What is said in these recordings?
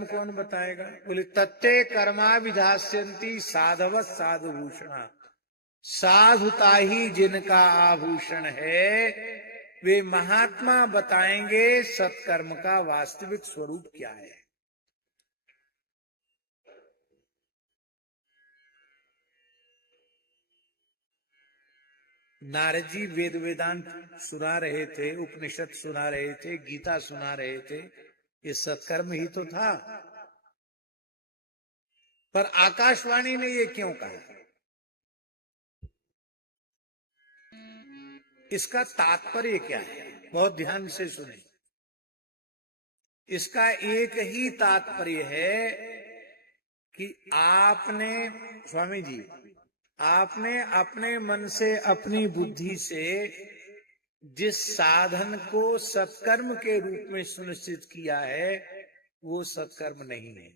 सत्कर्म कौन बताएगा? बोले तत्ते कर्मा विधास्यन्ति साधवत साधुभूषणा, साधुता ही जिनका आभूषण है, वे महात्मा बताएंगे सत्कर्म का वास्तविक स्वरूप क्या है। नारद जी वेद वेदांत सुना रहे थे, उपनिषद सुना रहे थे, गीता सुना रहे थे, ये सत्कर्म ही तो था। पर आकाशवाणी ने ये क्यों कहा? इसका तात्पर्य क्या है? बहुत ध्यान से सुने। इसका एक ही तात्पर्य है कि आपने, स्वामी जी, आपने अपने मन से, अपनी बुद्धि से जिस साधन को सत्कर्म के रूप में सुनिश्चित किया है, वो सत्कर्म नहीं है।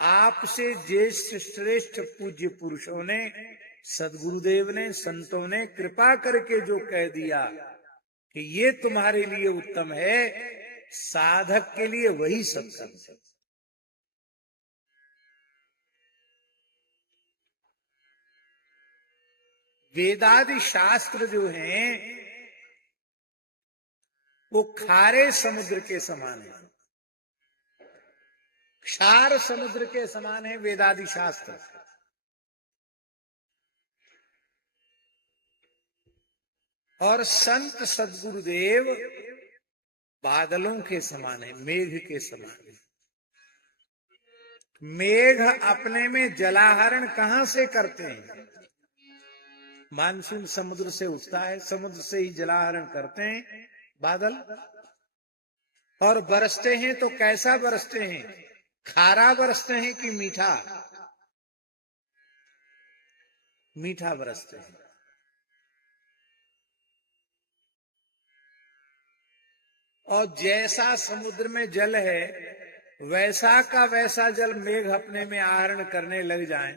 आपसे ज्येष्ठ श्रेष्ठ पूज्य पुरुषों ने, सदगुरुदेव ने, संतों ने कृपा करके जो कह दिया कि ये तुम्हारे लिए उत्तम है, साधक के लिए वही सत्कर्म है। वेदादि शास्त्र जो हैं वो खारे समुद्र के समान है, क्षार समुद्र के समान है वेदादि शास्त्र। और संत सदगुरुदेव बादलों के समान है, मेघ के समान है। मेघ अपने में जलाहरण कहां से करते हैं? मानसून समुद्र से उठता है, समुद्र से ही जलाहरण करते हैं बादल। और बरसते हैं तो कैसा बरसते हैं? खारा बरसते हैं कि मीठा? मीठा बरसते हैं। और जैसा समुद्र में जल है, वैसा का वैसा जल मेघ अपने में आहरण करने लग जाएं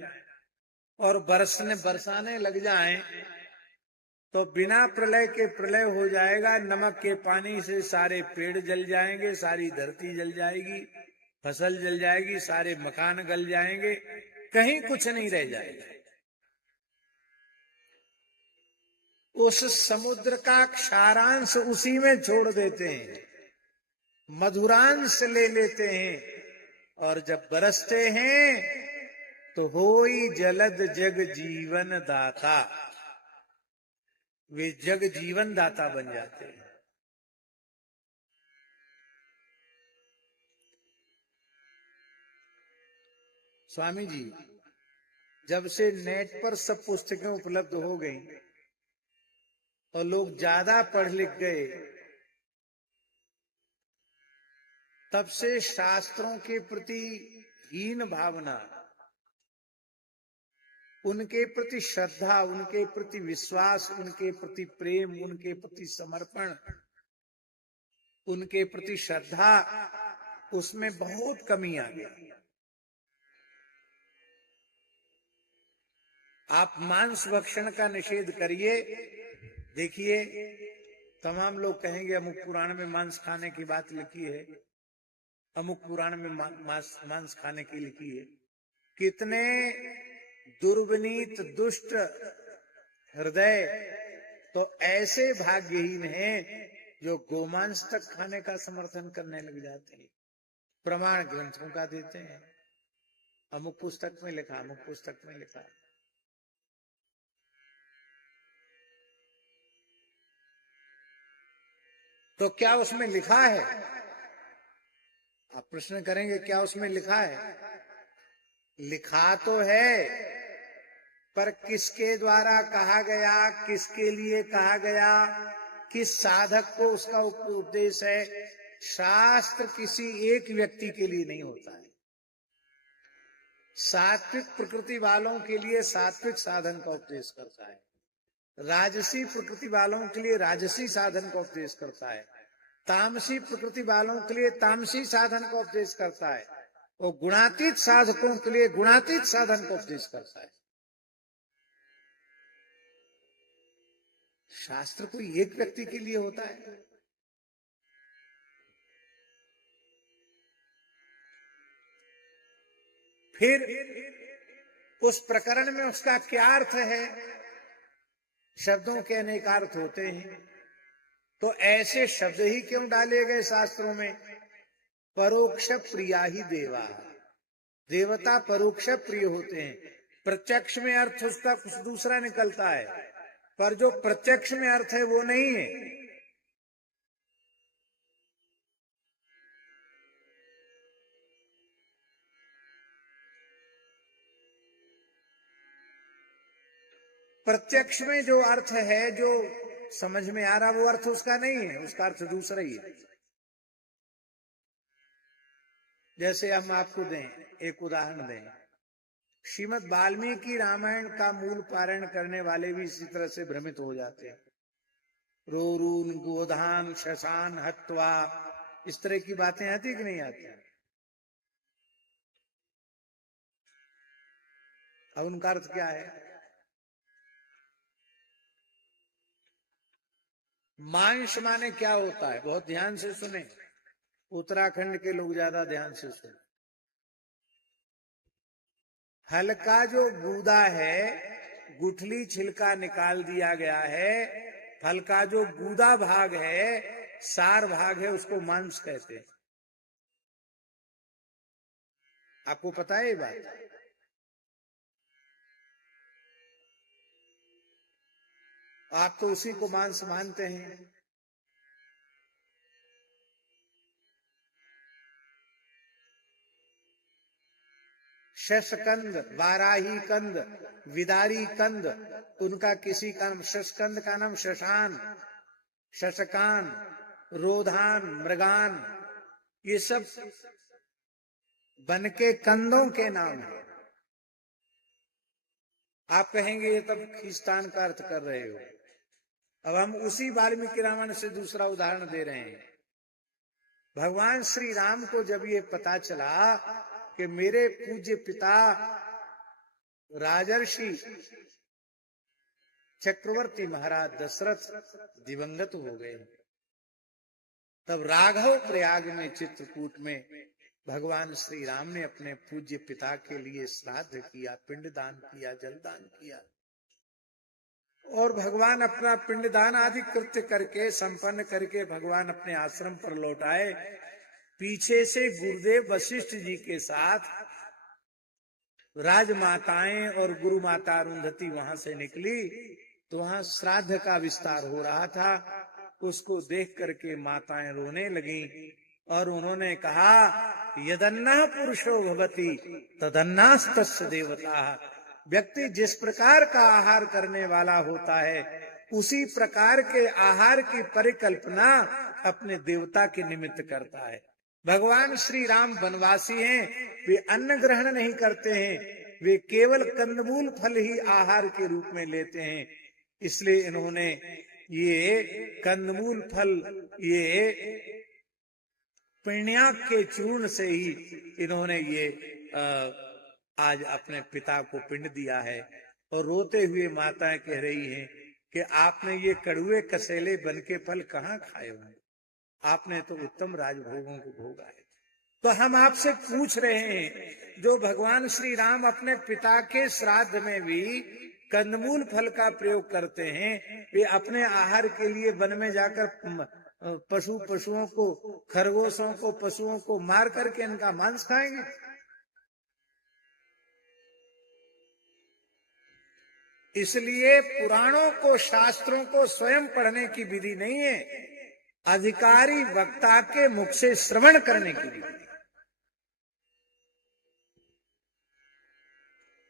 और बरसाने लग जाएं, तो बिना प्रलय के प्रलय हो जाएगा। नमक के पानी से सारे पेड़ जल जाएंगे, सारी धरती जल जाएगी, फसल जल जाएगी, सारे मकान गल जाएंगे, कहीं कुछ नहीं रह जाएगा। उस समुद्र का क्षारांश उसी में छोड़ देते हैं, मधुरांश ले लेते हैं, और जब बरसते हैं तो होई जलद जग जीवन दाता, वे जग जीवन दाता बन जाते हैं। स्वामी जी, जब से नेट पर सब पुस्तकें उपलब्ध हो गई और लोग ज्यादा पढ़ लिख गए, तब से शास्त्रों के प्रति हीन भावना, उनके प्रति श्रद्धा, उनके प्रति विश्वास, उनके प्रति प्रेम, उनके प्रति समर्पण, उनके प्रति श्रद्धा, उसमें बहुत कमी आ गई। आप मांस भक्षण का निषेध करिए, देखिए तमाम लोग कहेंगे अमुक पुराण में मांस खाने की बात लिखी है, अमुक पुराण में मांस खाने की लिखी है। कितने दुर्विनीत दुष्ट हृदय तो ऐसे भाग्यहीन हैं जो गोमांस तक खाने का समर्थन करने लग जाते हैं, प्रमाण ग्रंथों का देते हैं, अमुक पुस्तक में लिखा, अमुक पुस्तक में लिखा। तो क्या उसमें लिखा है? आप प्रश्न करेंगे क्या उसमें लिखा है? लिखा तो है, पर किसके द्वारा कहा गया, किसके लिए कहा गया, किस साधक को उसका उपदेश है? शास्त्र किसी एक व्यक्ति के लिए नहीं होता है। सात्विक प्रकृति वालों के लिए सात्विक साधन का उपदेश करता है, राजसी प्रकृति वालों के लिए राजसी साधन का उपदेश करता है, तामसी प्रकृति वालों के लिए तामसी साधन का उपदेश करता है, और गुणातीत साधकों के लिए गुणातीत साधन का उपदेश करता है। शास्त्र कोई एक व्यक्ति के लिए होता है? फिर उस प्रकरण में उसका क्या अर्थ है, शब्दों के अनेक अर्थ होते हैं, तो ऐसे शब्द ही क्यों डाले गए शास्त्रों में। परोक्ष प्रिया ही देवा, देवता परोक्ष प्रिय होते हैं, प्रत्यक्ष में अर्थ उसका कुछ दूसरा निकलता है, पर जो प्रत्यक्ष में अर्थ है वो नहीं है। प्रत्यक्ष में जो अर्थ है, जो समझ में आ रहा, वो अर्थ उसका नहीं है, उसका अर्थ दूसरा ही है। जैसे हम आपको दें एक उदाहरण दें, श्रीमद् वाल्मीकि रामायण का मूल पारायण करने वाले भी इसी तरह से भ्रमित हो जाते हैं। रोरून गोधान शशान हत्वा, इस तरह की बातें आती कि नहीं आती। अब उनका अर्थ क्या है। मांस माने क्या होता है, बहुत ध्यान से सुने, उत्तराखंड के लोग ज्यादा ध्यान से सुने। फल का जो गूदा है, गुठली छिलका निकाल दिया गया है, फल का जो गूदा भाग है, सार भाग है, उसको मांस कहते हैं। आपको पता है ये बात। आप तो उसी को मांस मानते हैं। शशकंद, बाराही कंद, विदारी कंद, उनका किसी का नाम, शशकंद का नाम शशान, शशकान, रोधान, मृगान, ये सब वन के कंदों के नाम है। आप कहेंगे ये तब खींचतान का अर्थ कर रहे हो। अब हम उसी वाल्मीकि रामायण से दूसरा उदाहरण दे रहे हैं। भगवान श्री राम को जब ये पता चला कि मेरे पूज्य पिता राजर्षि चक्रवर्ती महाराज दशरथ दिवंगत हो गए, तब राघव प्रयाग में चित्रकूट में भगवान श्री राम ने अपने पूज्य पिता के लिए श्राद्ध किया, पिंडदान किया, जलदान किया, और भगवान अपना पिंडदान आदि कृत्य करके संपन्न करके भगवान अपने आश्रम पर लौट आए। पीछे से गुरुदेव वशिष्ठ जी के साथ राजमाताएं और गुरु माता अरुंधति वहां से निकली, तो वहां श्राद्ध का विस्तार हो रहा था। उसको देख करके माताएं रोने लगी और उन्होंने कहा, यदन्नः पुरुषो भवति तदन्नास्तस्य देवता। व्यक्ति जिस प्रकार का आहार करने वाला होता है, उसी प्रकार के आहार की परिकल्पना अपने देवता के निमित्त करता है। भगवान श्री राम वनवासी हैं, वे अन्न ग्रहण नहीं करते हैं, वे केवल कंदमूल फल ही आहार के रूप में लेते हैं। इसलिए इन्होंने ये कंदमूल फल, ये पिण्याक के चूर्ण से ही इन्होंने ये आज अपने पिता को पिंड दिया है। और रोते हुए माताएं कह रही हैं कि आपने ये कड़ुए कसेले बन के फल कहाँ खाए हुए, आपने तो उत्तम राजभोगों को भोगा है। तो हम आपसे पूछ रहे हैं, जो भगवान श्री राम अपने पिता के श्राद्ध में भी कंदमूल फल का प्रयोग करते हैं, वे अपने आहार के लिए वन में जाकर पशुओं को, खरगोशों को, पशुओं को मार करके इनका मांस खाएंगे। इसलिए पुराणों को, शास्त्रों को स्वयं पढ़ने की विधि नहीं है, अधिकारी वक्ता के मुख से श्रवण करने की विधि।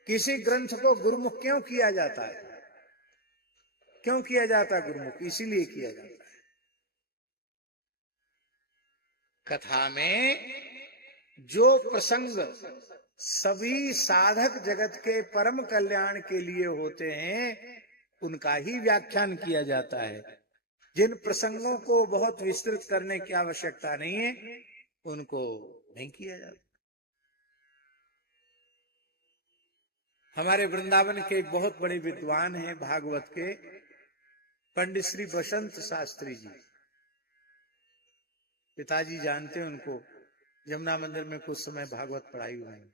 किसी ग्रंथ को गुरुमुख क्यों किया जाता है, क्यों किया जाता है गुरुमुख? इसीलिए किया जाता है, कथा में जो प्रसंग सभी साधक जगत के परम कल्याण के लिए होते हैं, उनका ही व्याख्यान किया जाता है। जिन प्रसंगों को बहुत विस्तृत करने की आवश्यकता नहीं है, उनको नहीं किया जाता। हमारे वृंदावन के एक बहुत बड़े विद्वान हैं भागवत के, पंडित श्री बसंत शास्त्री जी। पिताजी जानते हैं उनको, यमुना मंदिर में कुछ समय भागवत पढ़ाई हुई।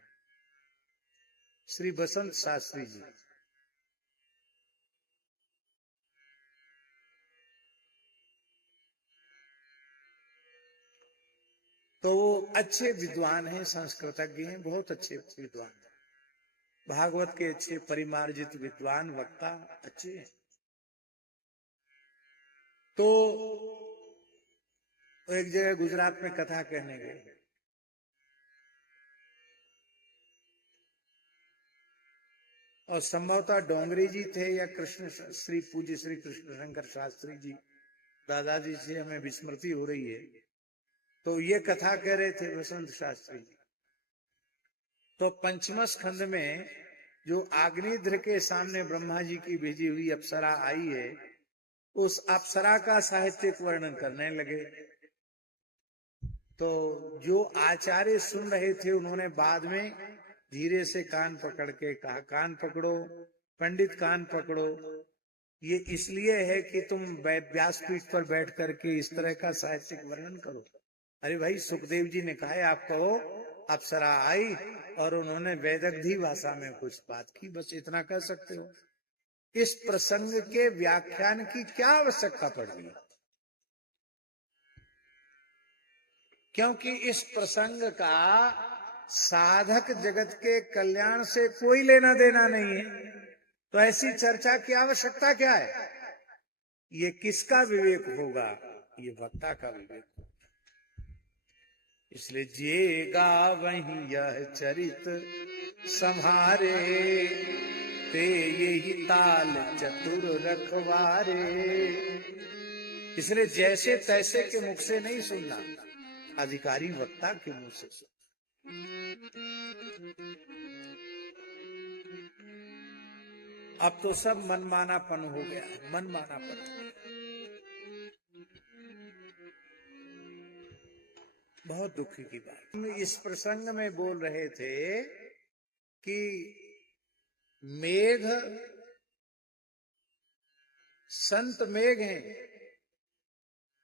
श्री बसंत शास्त्री जी। तो वो अच्छे विद्वान हैं, संस्कृतज्ञ हैं, बहुत अच्छे विद्वान हैं, भागवत के अच्छे परिमार्जित विद्वान वक्ता अच्छे हैं। तो एक जगह गुजरात में कथा कहने गए, और संभवतः डोंगरी जी थे या कृष्ण श्री पूज्य श्री कृष्ण शंकर शास्त्री जी, दादाजी से हमें विस्मृति हो रही है, तो ये कथा कह रहे थे बसंत शास्त्री जी। तो पंचम स्कंद में जो अग्निध्र के सामने ब्रह्मा जी की भेजी हुई अप्सरा आई है, उस अप्सरा का साहित्यिक वर्णन करने लगे। तो जो आचार्य सुन रहे थे उन्होंने बाद में धीरे से कान पकड़ के कहा, कान पकड़ो पंडित, कान पकड़ो, ये इसलिए है कि तुम व्यासपीठ पर बैठ करके इस तरह का साहित्यिक वर्णन करो। अरे भाई, सुखदेव जी ने कहा है आप कहो अप्सरा आई और उन्होंने वैदग्धी भाषा में कुछ बात की, बस इतना कह सकते हो। इस प्रसंग के व्याख्यान की क्या आवश्यकता पड़ रही है? क्योंकि इस प्रसंग का साधक जगत के कल्याण से कोई लेना देना नहीं है, तो ऐसी चर्चा की आवश्यकता क्या है? ये किसका विवेक होगा? ये वक्ता का विवेक होगा। इसलिए जे गावहि यह चरित संहारे, ते यही ताल चतुर रखवारे। इसलिए जैसे तैसे के मुख से नहीं सुनना, अधिकारी वक्ता के मुंह से सुनना। अब तो सब मनमानापन हो गया है, मनमानापन। बहुत दुखी की बात। हम इस प्रसंग में बोल रहे थे कि मेघ, संत मेघ हैं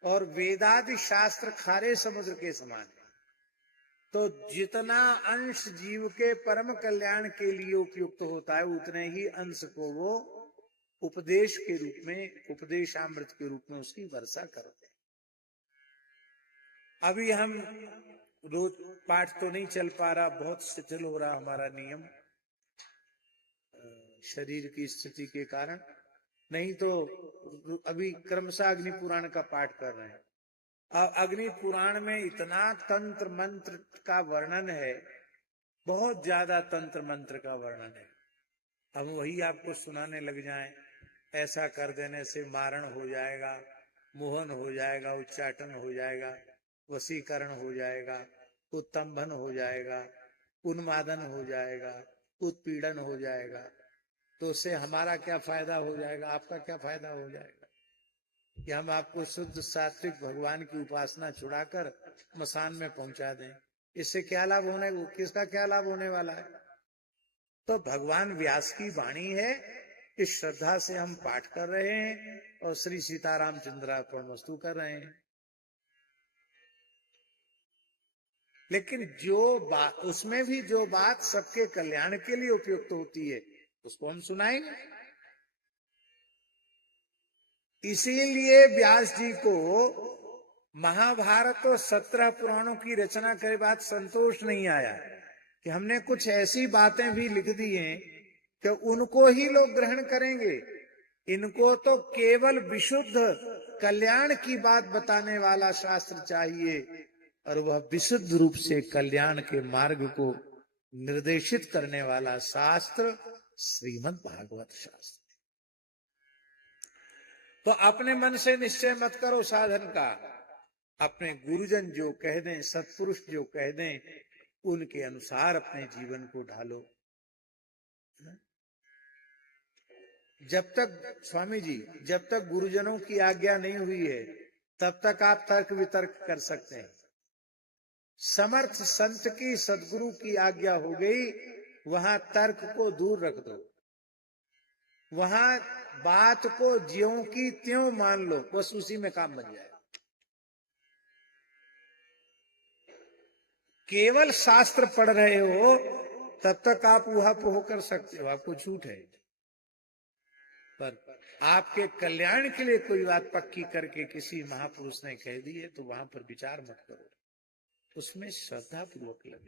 और वेदादि शास्त्र खारे समुद्र के समान है। तो जितना अंश जीव के परम कल्याण के लिए उपयुक्त होता है, उतने ही अंश को वो उपदेश के रूप में, उपदेशामृत के रूप में उसकी वर्षा करते हैं। अभी हम रोज पाठ तो नहीं चल पा रहा, बहुत शिथिल हो रहा हमारा नियम शरीर की स्थिति के कारण, नहीं तो अभी क्रमशः अग्नि पुराण का पाठ कर रहे हैं। अब अग्नि पुराण में इतना तंत्र मंत्र का वर्णन है, बहुत ज्यादा तंत्र मंत्र का वर्णन है। हम वही आपको सुनाने लग जाएं, ऐसा कर देने से मारण हो जाएगा, मोहन हो जाएगा, उच्चाटन हो जाएगा, वशीकरण हो जाएगा, उत्तंभन हो जाएगा, उन्मादन हो जाएगा, उत्पीड़न हो जाएगा, तो उससे हमारा क्या फायदा हो जाएगा, आपका क्या फायदा हो जाएगा? कि हम आपको शुद्ध सात्विक भगवान की उपासना छुड़ाकर मसान में पहुंचा दें, इससे क्या लाभ होने, किसका क्या लाभ होने वाला है? तो भगवान व्यास की वाणी है, इस श्रद्धा से हम पाठ कर रहे हैं और श्री सीताराम चंद्रार्पण वस्तु कर रहे हैं। लेकिन जो बात, उसमें भी जो बात सबके कल्याण के लिए उपयुक्त होती है, उसको हम सुनाएंगे। इसीलिए व्यास जी को महाभारत और 17 पुराणों की रचना के बाद संतोष नहीं आया कि हमने कुछ ऐसी बातें भी लिख दी हैं कि उनको ही लोग ग्रहण करेंगे। इनको तो केवल विशुद्ध कल्याण की बात बताने वाला शास्त्र चाहिए, और वह विशुद्ध रूप से कल्याण के मार्ग को निर्देशित करने वाला शास्त्र श्रीमद् भागवत शास्त्र। तो अपने मन से निश्चय मत करो साधन का, अपने गुरुजन जो कह दें, सत्पुरुष जो कह दें, उनके अनुसार अपने जीवन को ढालो। जब तक स्वामी जी, जब तक गुरुजनों की आज्ञा नहीं हुई है, तब तक आप तर्क वितर्क कर सकते हैं। समर्थ संत की, सदगुरु की आज्ञा हो गई, वहां तर्क को दूर रख दो, वहां बात को ज्यों की त्यों मान लो, बस उसी में काम बन जाए। केवल शास्त्र पढ़ रहे हो तब तक आप ऊहापोह कर सकते हो, आपको छूट है। पर आपके कल्याण के लिए कोई बात पक्की करके किसी महापुरुष ने कह दी है तो वहां पर विचार मत करो, उसमें श्रद्धा पूर्वक लगे।